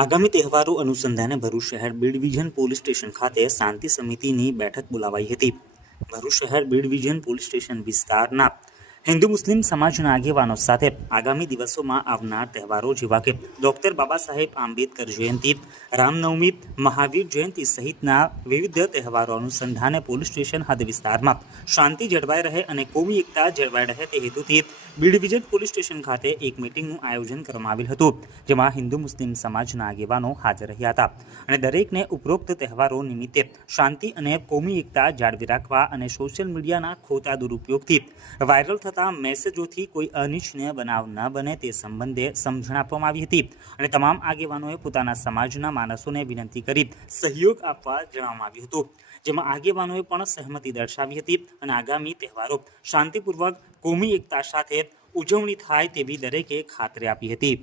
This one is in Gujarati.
આગામી તહેવારો અનુસંધાને ભરૂચ શહેર બી ડિવિઝન પોલીસ સ્ટેશન ખાતે શાંતિ સમિતિની બેઠક બોલાવાઈ હતી ભરૂચ શહેર બી ડિવિઝન પોલીસ સ્ટેશન વિસ્તારના હિન્દુ મુસ્લિમ સમાજના આગેવાનો સાથે આગામી દિવસોમાં આવનાર તહેવારો જેવા કે ડૉક્ટર બાબા સાહેબ આંબેડકર જયંતિ રામનવમી મહાવીર જયંતિ સહિતના વિવિધ તહેવારો અનુસંધાને પોલીસ સ્ટેશન હદ વિસ્તારમાં શાંતિ જળવાઈ રહે અને કોમી એકતા જળવાઈ રહે તે હેતુથી બીડ વિજન પોલીસ સ્ટેશન ખાતે એક મિટિંગનું આયોજન કરવામાં આવેલ હતું જેમાં હિન્દુ મુસ્લિમ સમાજના આગેવાનો હાજર રહ્યા હતા અને દરેકને ઉપરોક્ત તહેવારો નિમિત્તે શાંતિ અને કોમી એકતા જાળવી રાખવા અને સોશિયલ મીડિયાના ખોટા દુરુપયોગથી વાયરલ થતા મેસેજોથી કોઈ અનિચ્છનીય બનાવ ન બને તે સંબંધે સમજણ આપવામાં આવી હતી અને તમામ આગેવાનોએ પોતાના સમાજના માણસોને વિનંતી કરી સહયોગ આપવા જણાવવામાં આવ્યું હતું જેમાં આગેવાનોએ પણ સહમતિ દર્શાવી હતી અને આગામી તહેવારો શાંતિપૂર્વક કોમી એકતા સાથે ઉજવણી થાય તેવી દરેકે ખાતરી આપી હતી